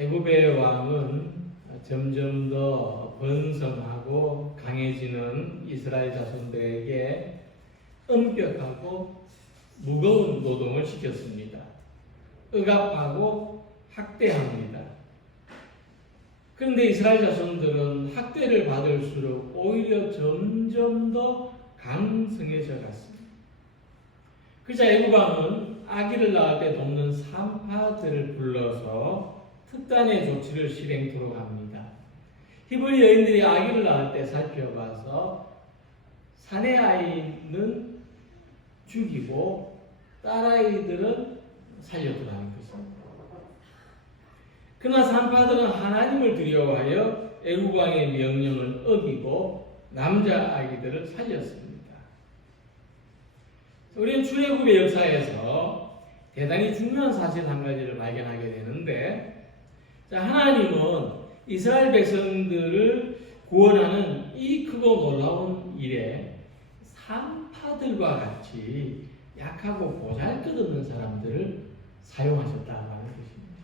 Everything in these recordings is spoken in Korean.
애굽의 왕은 점점 더 번성하고 강해지는 이스라엘 자손들에게 엄격하고 무거운 노동을 시켰습니다. 억압하고 학대합니다. 그런데 이스라엘 자손들은 학대를 받을수록 오히려 점점 더 강성해져 갔습니다. 그자 애굽 왕은 아기를 낳을 때 돕는 산파들을 불러서 특단의 조치를 실행토록 합니다. 히브리 여인들이 아기를 낳을 때 살펴봐서 사내 아이는 죽이고 딸아이들은 살려두라는 것입니다. 그러나 산파들은 하나님을 두려워하여 애굽 왕의 명령을 어기고 남자 아기들을 살렸습니다. 우리는 출애굽의 역사에서 대단히 중요한 사실 한 가지를 발견하게 되는데, 하나님은 이스라엘 백성들을 구원하는 이 크고 놀라운 일에 산파들과 같이 약하고 보잘것없는 사람들을 사용하셨다고 하는 것입니다.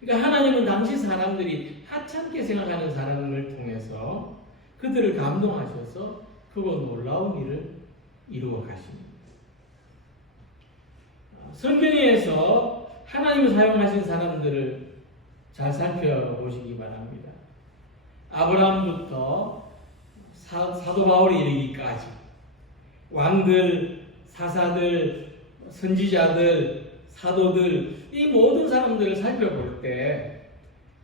그러니까 하나님은 당시 사람들이 하찮게 생각하는 사람을 통해서 그들을 감동하셔서 크고 놀라운 일을 이루어 가십니다. 성경에서 하나님을 사용하신 사람들을 잘 살펴보시기 바랍니다. 아브라함부터 사도 바울이 이르기까지 왕들, 사사들, 선지자들, 사도들, 이 모든 사람들을 살펴볼 때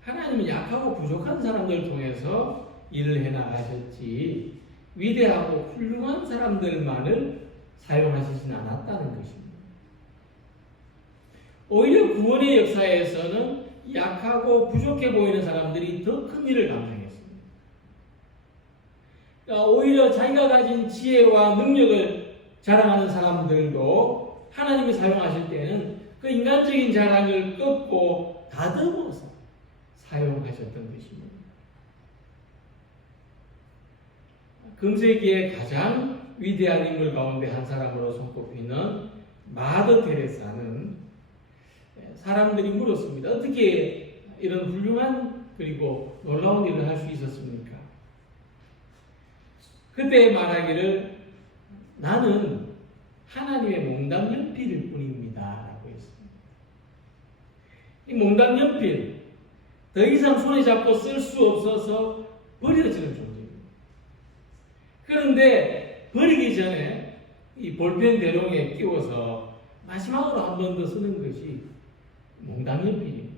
하나님은 약하고 부족한 사람들을 통해서 일을 해나가셨지 위대하고 훌륭한 사람들만을 사용하시진 않았다는 것입니다. 오히려 구원의 역사에서는 약하고 부족해 보이는 사람들이 더 큰 일을 감당했습니다. 오히려 자기가 가진 지혜와 능력을 자랑하는 사람들도 하나님이 사용하실 때는 그 인간적인 자랑을 꺾고 다듬어서 사용하셨던 것입니다. 금세기의 가장 위대한 인물 가운데 한 사람으로 손꼽히는 마더 테레사는 사람들이 물었습니다. 어떻게 이런 훌륭한 그리고 놀라운 일을 할 수 있었습니까? 그때 말하기를 나는 하나님의 몽당 연필일 뿐입니다 라고 했습니다. 이 몽당 연필 더 이상 손에 잡고 쓸 수 없어서 버려지는 존재입니다. 그런데 버리기 전에 이 볼펜 대롱에 끼워서 마지막으로 한 번 더 쓰는 것이 몽당 연필입니다.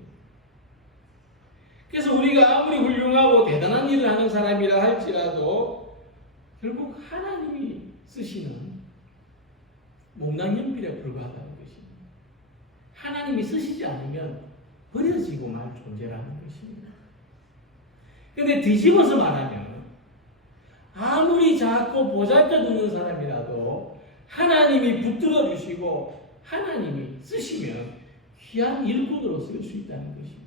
그래서 우리가 아무리 훌륭하고 대단한 일을 하는 사람이라 할지라도 결국 하나님이 쓰시는 몽당 연필에 불과하다는 것입니다. 하나님이 쓰시지 않으면 버려지고 말 존재라는 것입니다. 그런데 뒤집어서 말하면 아무리 작고 보잘것없는 사람이라도 하나님이 붙들어 주시고 하나님이 쓰시면 귀한 일꾼으로 쓸 수 있다는 것입니다.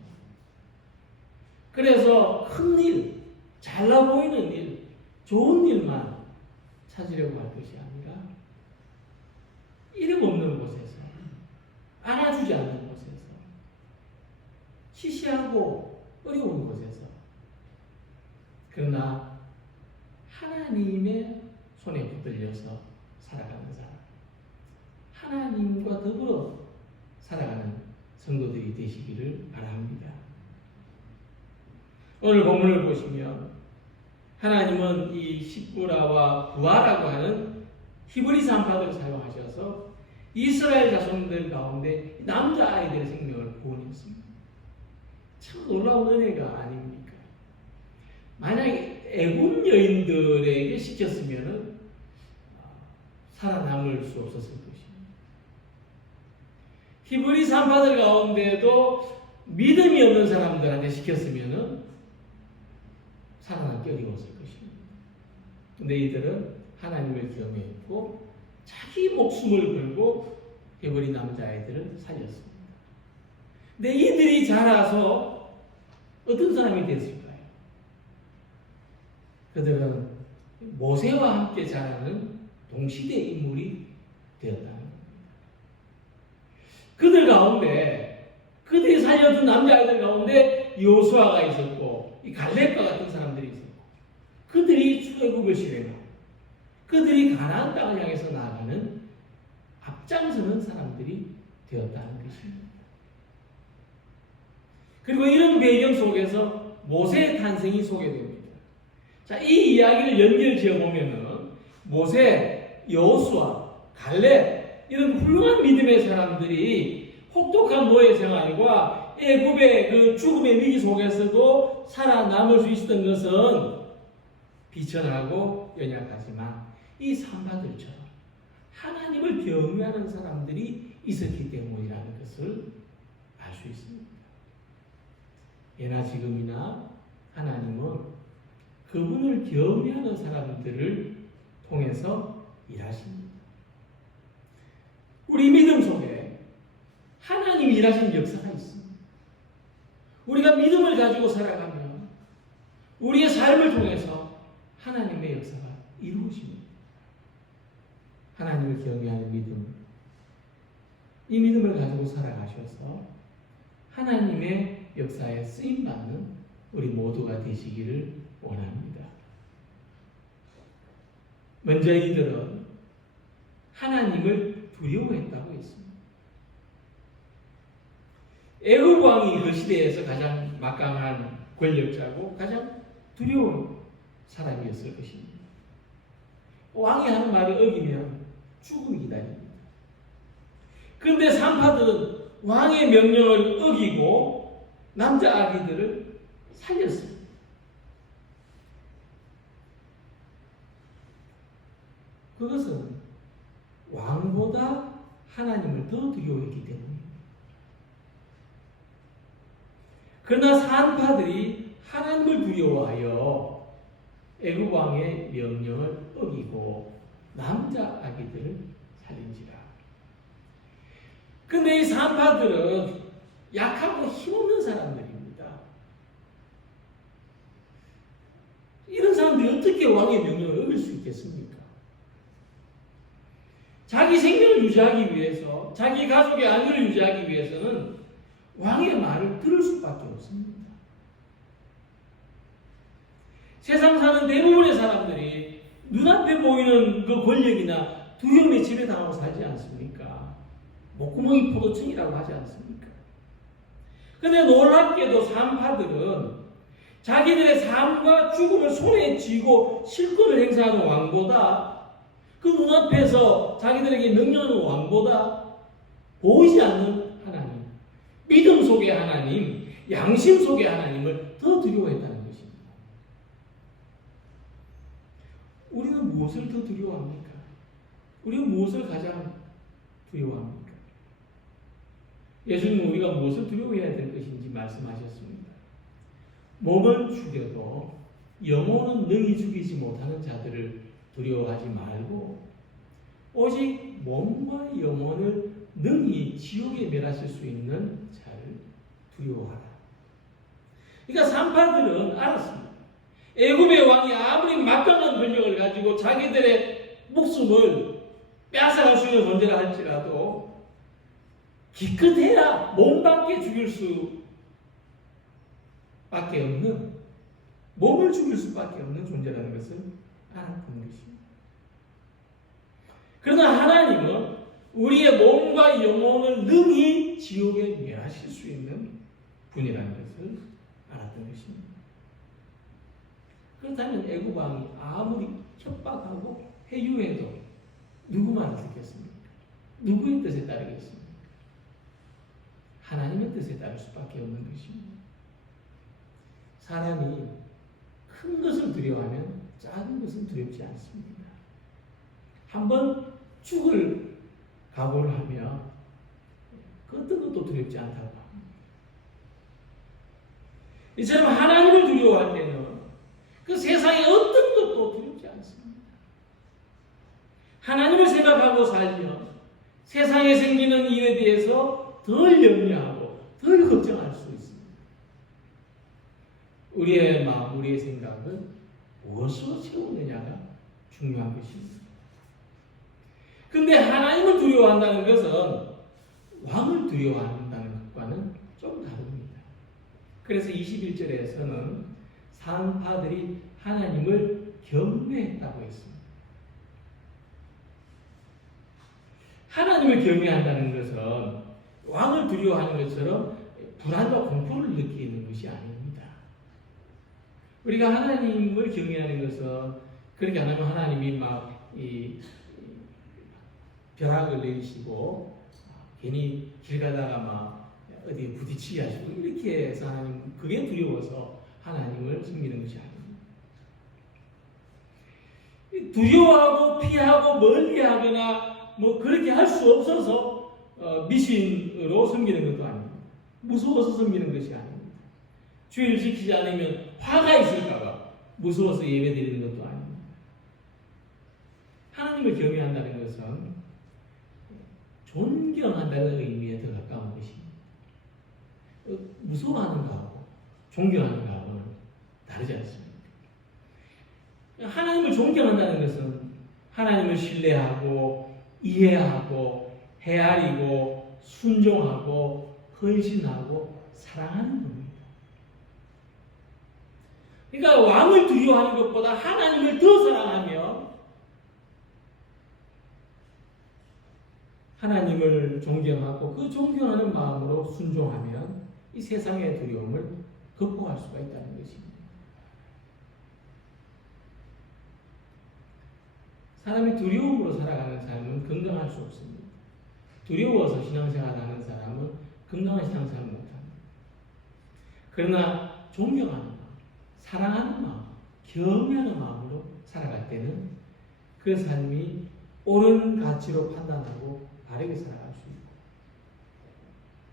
그래서 큰 일, 잘나 보이는 일, 좋은 일만 찾으려고 할 것이 아니라 이름 없는 곳에서, 알아주지 않는 곳에서, 시시하고 어려운 곳에서, 그러나 하나님의 손에 붙들려서 살아가는 사람, 하나님과 더불어 살아가는 성도들이 되시기를 바랍니다. 오늘 본문을 보시면 하나님은 이 시브라와 부하라고 하는 히브리 산파들을 사용하셔서 이스라엘 자손들 가운데 남자아이들의 생명을 구원했습니다. 참 놀라운 은혜가 아닙니까? 만약에 애굽 여인들에게 시켰으면 살아남을 수 없었을 것입니다. 히브리 산파들 가운데도 믿음이 없는 사람들한테 시켰으면 살아남기 어려웠을 것입니다. 근데 이들은 하나님을 경외했고 자기 목숨을 걸고 히브리 남자아이들을 살렸습니다. 근데 이들이 자라서 어떤 사람이 됐을까요? 그들은 모세와 함께 자라는 동시대 인물이 되었다는 겁니다. 그들 가운데 그들이 이스라엘 두 남자아이들 가운데 여호수아가 있었고 이 갈렙과 같은 사람들이 있었고 그들이 출애굽을 실행하고 그들이 가나안 땅을 향해서 나아가는 앞장서는 사람들이 되었다는 것입니다. 그리고 이런 배경 속에서 모세의 탄생이 소개됩니다. 자, 이 이야기를 연결 지어보면은 모세, 여호수아, 갈렙 이런 훌륭한 믿음의 사람들이 혹독한 노예 생활과 애굽의 그 죽음의 위기 속에서도 살아남을 수 있었던 것은 비천하고 연약하지만 이 산파들처럼 하나님을 경외하는 사람들이 있었기 때문이라는 것을 알 수 있습니다. 예나 지금이나 하나님은 그분을 경외하는 사람들을 통해서 일하십니다. 우리 믿음 속에 하나님이 일하신 역사가 있습니다. 우리가 믿음을 가지고 살아가면 우리의 삶을 통해서 하나님의 역사가 이루어집니다. 하나님을 경외하는 믿음, 이 믿음을 가지고 살아가셔서 하나님의 역사에 쓰임받는 우리 모두가 되시기를 원합니다. 먼저 이들은 하나님을 두려워했다고 했습니다. 애굽 왕이 그 시대에서 가장 막강한 권력자고 가장 두려운 사람이었을 것입니다. 왕이 하는 말을 어기면 죽음이 기다립니다. 그런데 산파들은 왕의 명령을 어기고 남자 아기들을 살렸습니다. 그것은 왕보다 하나님을 더 두려워했기 때문입니다. 그러나 산파들이 하나님을 두려워하여 애굽 왕의 명령을 어기고 남자 아기들을 살린지라. 근데 이 산파들은 약하고 힘없는 사람들입니다. 이런 사람들이 어떻게 왕의 명령을 어길 수 있겠습니까? 자기 생명을 유지하기 위해서, 자기 가족의 안위를 유지하기 위해서는 왕의 말을 들을 수밖에 없습니다. 세상 사는 대부분의 사람들이 눈앞에 보이는 그 권력이나 두려움에 지배당하고 살지 않습니까? 목구멍이 포도청이라고 하지 않습니까? 그런데 놀랍게도 산파들은 자기들의 삶과 죽음을 손에 쥐고 실권을 행사하는 왕보다 그 눈앞에서 자기들에게 명령하는 왕보다 보이지 않는 하나님, 믿음 속의 하나님, 양심 속의 하나님을 더 두려워했다는 것입니다. 우리는 무엇을 더 두려워합니까? 우리는 무엇을 가장 두려워합니까? 예수님은 우리가 무엇을 두려워해야 될 것인지 말씀하셨습니다. 몸을 죽여도 영혼은 능히 죽이지 못하는 자들을 두려워하지 말고 오직 몸과 영혼을 능히 지옥에 멸하실 수 있는 자를 두려워하라. 그러니까 산파들은 알았습니다. 애굽의 왕이 아무리 막강한 권력을 가지고 자기들의 목숨을 빼앗아갈 수 있는 존재라 할지라도 기껏해야 몸밖에 죽일 수밖에 없는, 몸을 죽일 수밖에 없는 존재라는 것을 알았던 것입니다. 그러나 하나님은 우리의 몸과 영혼을 능히 지옥에 멸하실 수 있는 분이라는 것을 알았던 것입니다. 그렇다면 애굽 왕이 아무리 협박하고 회유해도 누구 말을 듣겠습니까? 누구의 뜻에 따르겠습니까? 하나님의 뜻에 따를 수밖에 없는 것입니다. 사람이 큰 것을 두려워하면 작은 것은 두렵지 않습니다. 한번 죽을 각오를 하면 그 어떤 것도 두렵지 않다고 합니다. 이처럼 하나님을 두려워할 때는 그 세상의 어떤 것도 두렵지 않습니다. 하나님을 생각하고 살면 세상에 생기는 일에 대해서 덜 염려하고 덜 걱정할 수 있습니다. 우리의 마음, 우리의 생각은 무엇으로 채우느냐가 중요한 것입니다. 그런데 하나님을 두려워한다는 것은 왕을 두려워한다는 것과는 좀 다릅니다. 그래서 21절에서는 산파들이 하나님을 경외했다고 했습니다. 하나님을 경외한다는 것은 왕을 두려워하는 것처럼 불안과 공포를 느끼는 것이 아닙니다. 우리가 하나님을 경외하는 것은 그렇게 안 하면 하나님이 막 이 벼락을 내리시고 괜히 길 가다가 막 어디에 부딪히게 하시고 이렇게 해서 하나님 그게 두려워서 하나님을 섬기는 것이 아닙니다. 두려워하고 피하고 멀리하거나 뭐 그렇게 할 수 없어서 미신으로 섬기는 것도 아닙니다. 무서워서 섬기는 것이 아닙니다. 주의를 지키지 않으면 화가 있을까봐 무서워서 예배드리는 것도 아닙니다. 하나님을 경외한다는 것은 존경한다는 의미에 더 가까운 것입니다. 무서워하는 거하고 존경하는 거하고는 다르지 않습니까? 하나님을 존경한다는 것은 하나님을 신뢰하고 이해하고 헤아리고 순종하고 헌신하고 사랑하는 겁니다. 그러니까 왕을 두려워하는 것보다 하나님을 더 사랑하며 하나님을 존경하고 그 존경하는 마음으로 순종하면 이 세상의 두려움을 극복할 수가 있다는 것입니다. 사람이 두려움으로 살아가는 삶은 건강할 수 없습니다. 두려워서 신앙생활하는 사람은 건강한 신앙생활을 못합니다. 그러나 존경하는 마음, 사랑하는 마음, 경외하는 마음으로 살아갈 때는 그 삶이 옳은 가치로 판단하고 바르게 살아갈 수 있고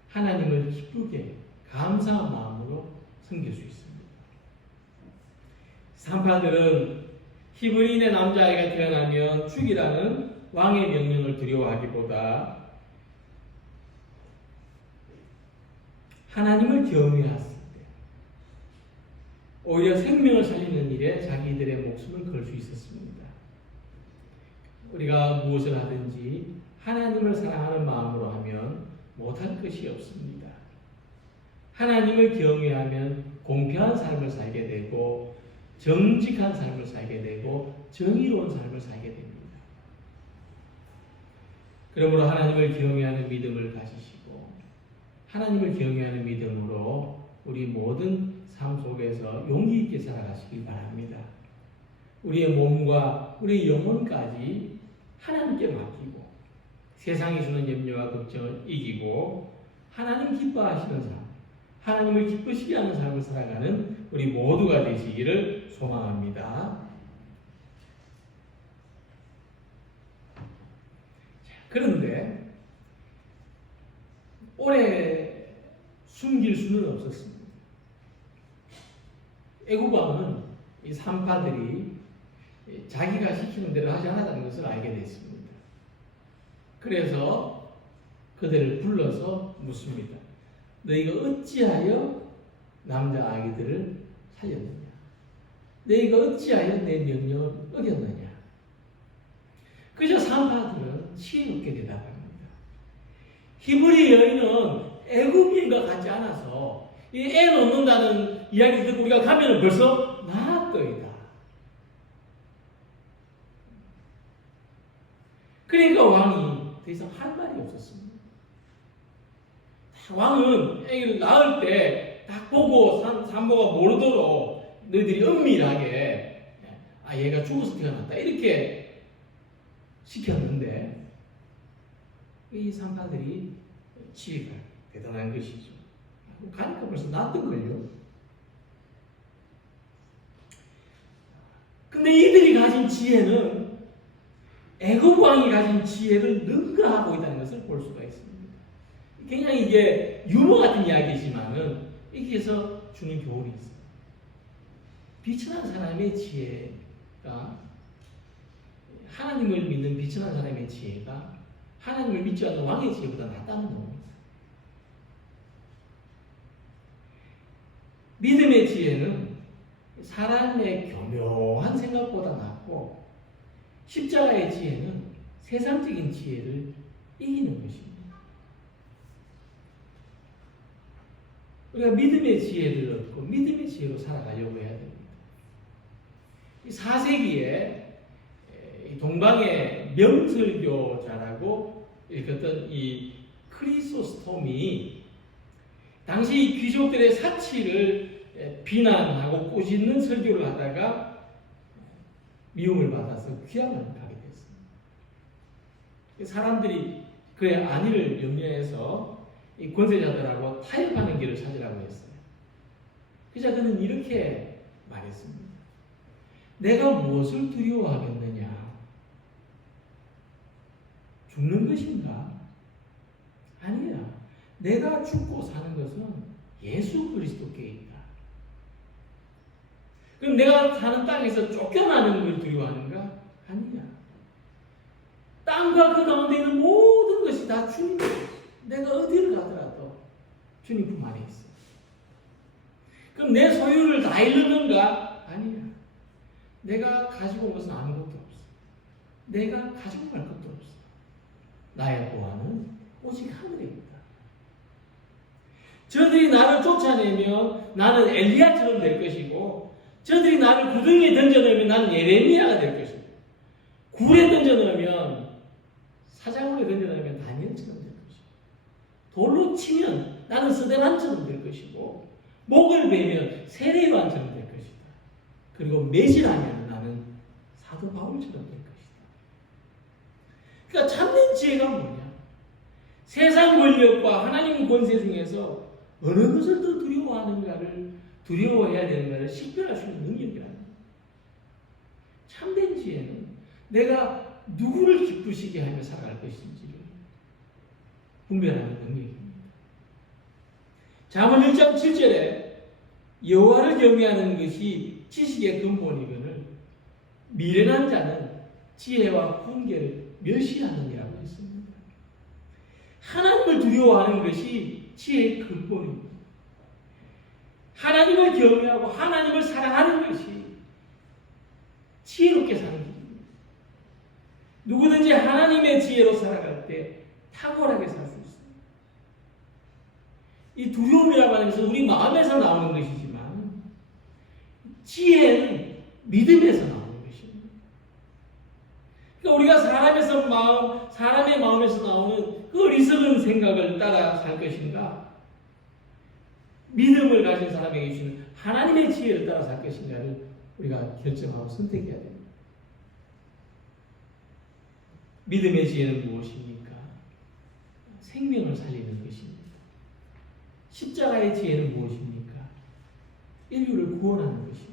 하나님을 기쁘게 감사한 마음으로 섬길 수 있습니다. 산파들은 히브리인의 남자아이가 태어나면 죽이라는 왕의 명령을 두려워하기보다 하나님을 경외했을 때 오히려 생명을 살리는 일에 자기들의 목숨을 걸 수 있었습니다. 우리가 무엇을 하든지 하나님을 사랑하는 마음으로 하면 못할 것이 없습니다. 하나님을 경외하면 공평한 삶을 살게 되고 정직한 삶을 살게 되고 정의로운 삶을 살게 됩니다. 그러므로 하나님을 경외하는 믿음을 가지시고 하나님을 경외하는 믿음으로 우리 모든 삶 속에서 용기 있게 살아가시기 바랍니다. 우리의 몸과 우리의 영혼까지 하나님께 맡기고 세상이 주는 염려와 걱정을 이기고 하나님 기뻐하시는 삶, 하나님을 기쁘시게 하는 삶을 살아가는 우리 모두가 되시기를 소망합니다. 그런데 오래 숨길 수는 없었습니다. 애굽 왕은 이 산파들이 자기가 시키는 대로 하지 않았다는 것을 알게 됐습니다. 그래서 그들을 불러서 묻습니다. 너희가 어찌하여 남자 아기들을 살렸느냐? 너희가 어찌하여 내 명령을 어겼느냐? 그저 산파들은 지혜롭게 대답합니다. 히브리 여인은 애굽인과 같지 않아서 이 애 놓는다는 이야기 듣고 우리가 가면 벌써 낳았더이다. 그러니까 왕이 더 이상 할 말이 없었습니다. 왕은 애기를 낳을 때 딱 보고 산모가 모르도록 너희들이 은밀하게 얘가 죽어서 태어났다 이렇게 시켰는데 이 산파들이 지혜가 대단한 것이죠. 가니까 벌써 낳았던걸요. 근데 이들이 가진 지혜는 애굽 왕이 가진 지혜를 능가하고 있다는 것을 볼 수가 있습니다. 굉장히 이게 유머 같은 이야기지만은 여기에서 주는 교훈이 있어요. 비천한 사람의 지혜가 하나님을 믿는 비천한 사람의 지혜가 하나님을 믿지 않는 왕의 지혜보다 낫다는 겁니다. 믿음의 지혜는 사람의 교묘한 생각보다 낫고 십자가의 지혜는 세상적인 지혜를 이기는 것입니다. 우리가 믿음의 지혜를 얻고 믿음의 지혜로 살아가려고 해야 됩니다. 이 4세기에 동방의 명설교자라고 일컫던 이 크리소스톰이 당시 귀족들의 사치를 비난하고 꾸짖는 설교를 하다가 미움을 받아서 귀양을 가게 됐습니다. 사람들이 그의 안위를 염려해서 이 권세자들하고 타협하는 길을 찾으라고 했어요. 그래서 그는 이렇게 말했습니다. 내가 무엇을 두려워하겠느냐? 죽는 것인가? 아니야. 내가 죽고 사는 것은 예수 그리스도께 있다. 그럼 내가 사는 땅에서 쫓겨나는 걸 두려워하는가? 아니야. 땅과 그 가운데 있는 모든 것이 다 주님이야. 내가 어디를 가더라도 주님 품 안에 있어. 그럼 내 소유를 다 잃는가? 아니야. 내가 가지고 온 것은 아무것도 없어. 내가 가지고 갈 것도 없어. 나의 보안은 오직 하늘에 있다. 저들이 나를 쫓아내면 나는 엘리야처럼 될 것이고, 저들이 나를 구덩이에 던져넣으면 나는 예레미야가 될 것이고, 굴에 던져넣으면, 사자굴에 던져넣으면 다니엘처럼 될 것이고, 돌로 치면 나는 스데반처럼 될 것이고, 목을 베면 세례요한처럼 될 것이다. 그리고 매질하면 나는 사도 바울처럼 될 것이다. 그러니까 참된 지혜가 뭐냐? 세상 권력과 하나님 권세 중에서 어느 것을 더 두려워하는가를, 두려워해야 되는가를 식별할 수 있는 능력이라는 거예요. 참된 지혜는 내가 누구를 기쁘시게 하며 살아갈 것인지를 분별하는 능력입니다. 잠언 1장 7절에 여호와를 경외하는 것이 지식의 근본이거늘 미련한 자는 지혜와 훈계를 멸시하느니라고 했습니다. 하나님을 두려워하는 것이 지혜의 근본입니다. 하나님을 경외하고 하나님을 사랑하는 것이 지혜롭게 사는 길입니다. 누구든지 하나님의 지혜로 살아갈 때 탁월하게 살 수 있습니다. 이 두려움이라고 하는 것은 우리 마음에서 나오는 것이지만 지혜는 믿음에서 나오는 것입니다. 그러니까 우리가 사람의 마음에서 나오는 그 어리석은 생각을 따라 살 것인가? 믿음을 가진 사람에게 주시는 하나님의 지혜를 따라 살 것인가를 우리가 결정하고 선택해야 됩니다. 믿음의 지혜는 무엇입니까? 생명을 살리는 것입니다. 십자가의 지혜는 무엇입니까? 인류를 구원하는 것입니다.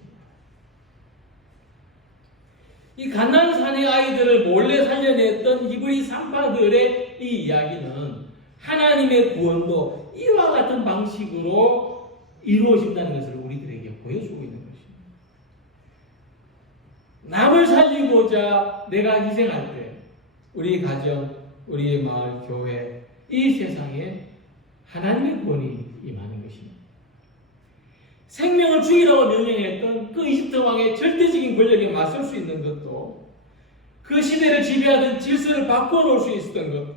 이 가나안산의 아이들을 몰래 살려냈던 히브리 산파들의 이 이야기는 하나님의 구원도 이와 같은 방식으로 이루어진다는 것을 우리들에게 보여주고 있는 것입니다. 남을 살리고자 내가 희생할 때 우리 가정, 우리의 마을, 교회, 이 세상에 하나님의 구원이 임하는 것입니다. 생명을 죽이라고 명령했던 그 이집트 왕의 절대적인 권력에 맞설 수 있는 것도, 그 시대를 지배하던 질서를 바꿔놓을 수 있었던 것,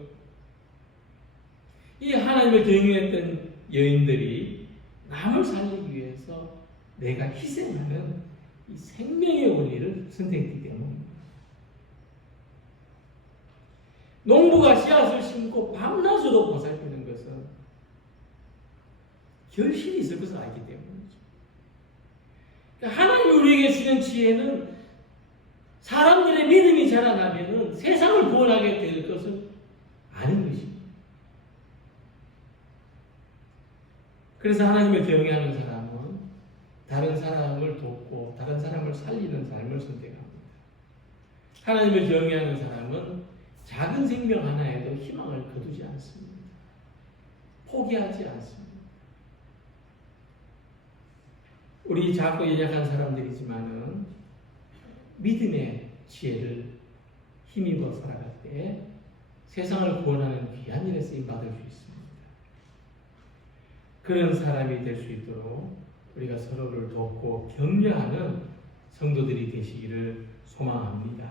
이 하나님을 경외했던 여인들이 남을 살리기 위해서 내가 희생하는 이 생명의 원리를 선택했기 때문입니다. 농부가 씨앗을 심고 밤낮으로 보살피는 것은 결실이 있을 것을 알기 때문이죠. 하나님이 우리에게 주는 지혜는 사람들의 믿음이 자라나면 세상을 구원하게 될 것을 아는 것입니다. 그래서 하나님을 경외하는 사람은 다른 사람을 돕고 다른 사람을 살리는 삶을 선택합니다. 하나님을 경외하는 사람은 작은 생명 하나에도 희망을 거두지 않습니다. 포기하지 않습니다. 우리 작고 연약한 사람들이지만은 믿음의 지혜를 힘입어 살아갈 때 세상을 구원하는 귀한 일에 쓰임 받을 수 있습니다. 그런 사람이 될 수 있도록 우리가 서로를 돕고 격려하는 성도들이 되시기를 소망합니다.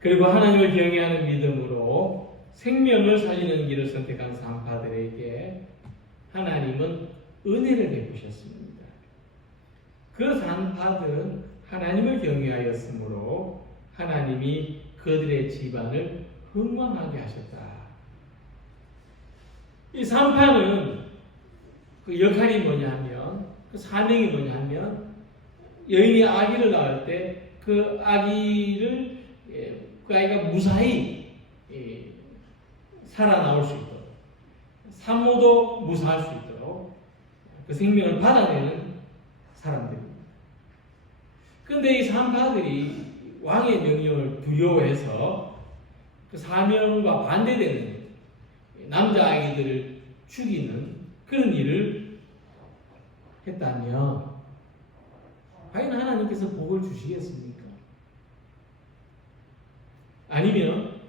그리고 하나님을 경외하는 믿음으로 생명을 살리는 길을 선택한 산파들에게 하나님은 은혜를 베푸셨습니다. 그 산파들은 하나님을 경외하였으므로 하나님이 그들의 집안을 흥왕하게 하셨다. 이 산파는 그 역할이 뭐냐면, 그 사명이 뭐냐면, 여인이 아기를 낳을 때 그 아기를 그 아이가 무사히 살아나올 수 있도록, 산모도 무사할 수 있도록 그 생명을 받아내는 사람들입니다. 그런데 이 산파들이 왕의 명령을 두려워해서 그 사명과 반대되는 남자아이들을 죽이는 그런 일을 했다면 과연 하나님께서 복을 주시겠습니까? 아니면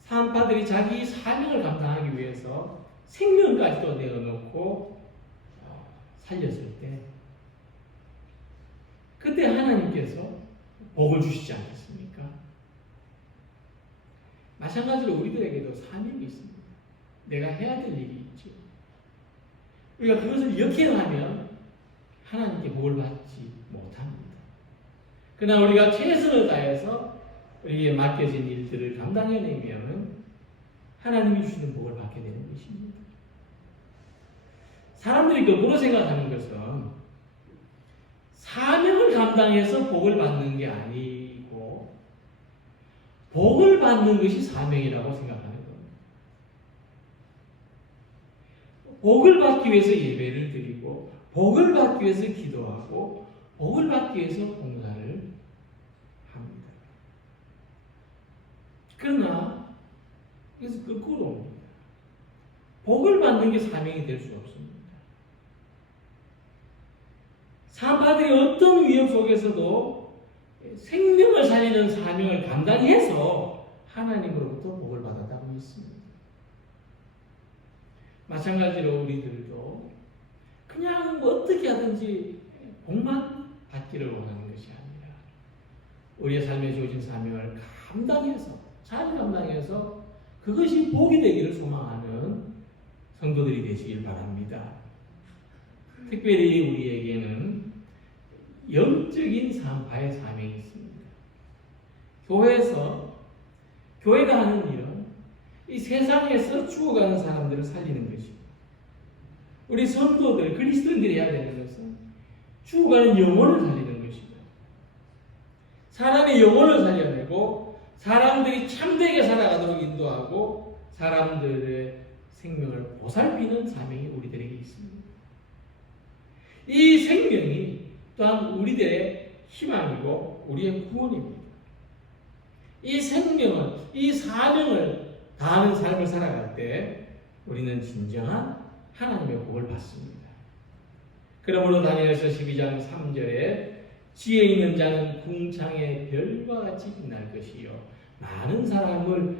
산파들이 자기 사명을 감당하기 위해서 생명까지도 내어놓고 살렸을 때 그때 하나님께서 복을 주시지 않겠습니까? 마찬가지로 우리들에게도 사명이 있습니다. 내가 해야 될 일이 있죠. 우리가 그것을 역행하면 하나님께 복을 받지 못합니다. 그러나 우리가 최선을 다해서 우리에게 맡겨진 일들을 감당해내면 하나님이 주시는 복을 받게 되는 것입니다. 사람들이 거꾸로 생각하는 것은 사명을 감당해서 복을 받는 게 아니고 복을 받는 것이 사명이라고 생각하는 겁니다. 복을 받기 위해서 예배를 드리고 복을 받기 위해서 기도하고 복을 받기 위해서 봉사를 합니다. 그러나 그래서 거꾸로 옵니다. 복을 받는 게 사명이 될 수 없습니다. 산파들이 어떤 위협 속에서도 생명을 살리는 사명을 감당히 해서 하나님으로부터 복을 받았다고 믿습니다. 마찬가지로 우리들도 그냥 어떻게 하든지 복만 받기를 원하는 것이 아니라 우리의 삶에 주어진 사명을 감당해서 잘 감당해서 그것이 복이 되기를 소망하는 성도들이 되시길 바랍니다. 특별히 우리에게는 영적인 산파의 사명이 있습니다. 교회가 하는 일은 이 세상에서 죽어가는 사람들을 살리는 것입니다. 우리 성도들, 그리스도인들이 해야 되는 것은 죽어가는 영혼을 살리는 것입니다. 사람의 영혼을 살려내고 사람들이 참되게 살아가도록 인도하고 사람들의 생명을 보살피는 사명이 우리들에게 있습니다. 이 생명이 또한 우리들의 희망이고 우리의 구원입니다. 이 생명을, 이 사명을 다하는 삶을 살아갈 때 우리는 진정한 하나님의 복을 받습니다. 그러므로 다니엘서 12장 3절에 지혜 있는 자는 궁창의 별과 같이 빛날 것이요 많은 사람을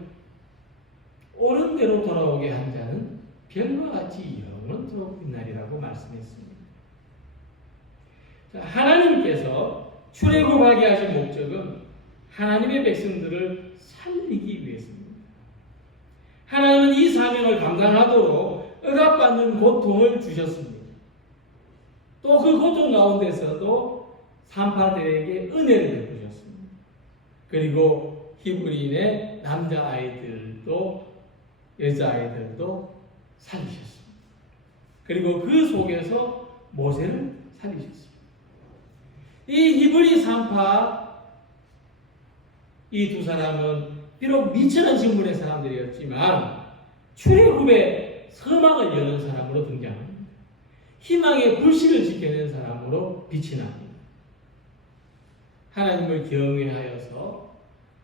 옳은 대로 돌아오게 한 자는 별과 같이 영원토록 빛나리라고 말씀했습니다. 자, 하나님께서 출애굽하게 하신 목적은 하나님의 백성들을 살리기 위해서입니다. 하나님은 이 사명을 감당하도록 억압받는 고통을 주셨습니다. 또 그 고통 가운데서도 산파들에게 은혜를 베푸셨습니다. 그리고 히브리인의 남자아이들도 여자아이들도 살리셨습니다. 그리고 그 속에서 모세를 살리셨습니다. 이 히브리 산파 이 두 사람은 비록 미천한 신분의 사람들이었지만 출애굽의 서막을 여는 사람으로 등장합니다. 희망의 불씨를 지켜낸 사람으로 빛이 납니다. 하나님을 경외하여서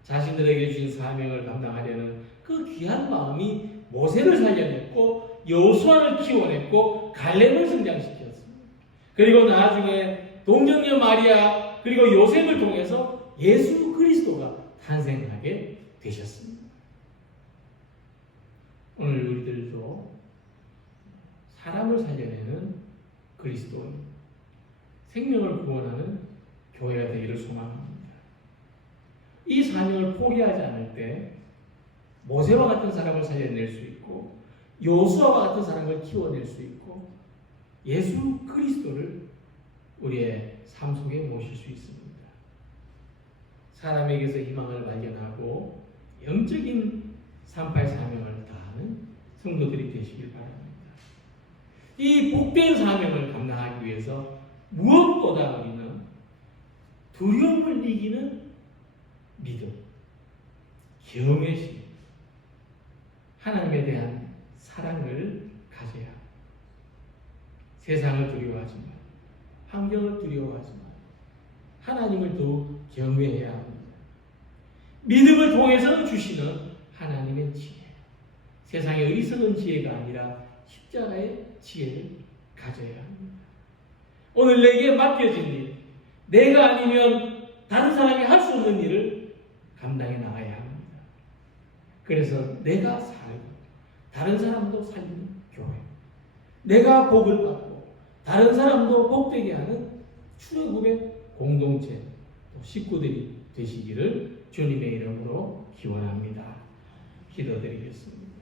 자신들에게 주신 사명을 감당하려는 그 귀한 마음이 모세를 살려냈고 여호수아를 키워냈고 갈렙을 성장시켰습니다. 그리고 나중에 동정녀 마리아 그리고 요셉을 통해서 예수 그리스도가 탄생하게 되셨습니다. 오늘 우리들도 사람을 살려내는 그리스도인, 생명을 구원하는 교회가 되기를 소망합니다. 이 사명을 포기하지 않을 때 모세와 같은 사람을 살려낼 수 있고 여호수아와 같은 사람을 키워낼 수 있고 예수 그리스도를 우리의 삶 속에 모실 수 있습니다. 사람에게서 희망을 발견하고 영적인 산파의 사명을 다하는 성도들이 되시길 바랍니다. 이 복된 사명을 감당하기 위해서 무엇보다 우리는 두려움을 이기는 믿음, 경외심, 하나님에 대한 사랑을 가져야 합니다. 세상을 두려워하지 마, 환경을 두려워하지 마, 하나님을 더욱 경외해야 합니다. 믿음을 통해서 주시는 하나님의 지혜, 세상의 어리석은 지혜가 아니라 십자가의 지혜를 가져야 합니다. 오늘 내게 맡겨진 일, 내가 아니면 다른 사람이 할 수 없는 일을 감당해 나가야 합니다. 그래서 내가 살고 다른 사람도 살리는 교회, 내가 복을 받고 다른 사람도 복되게 하는 출애굽의 공동체, 또 식구들이 되시기를 주님의 이름으로 기원합니다. 기도드리겠습니다.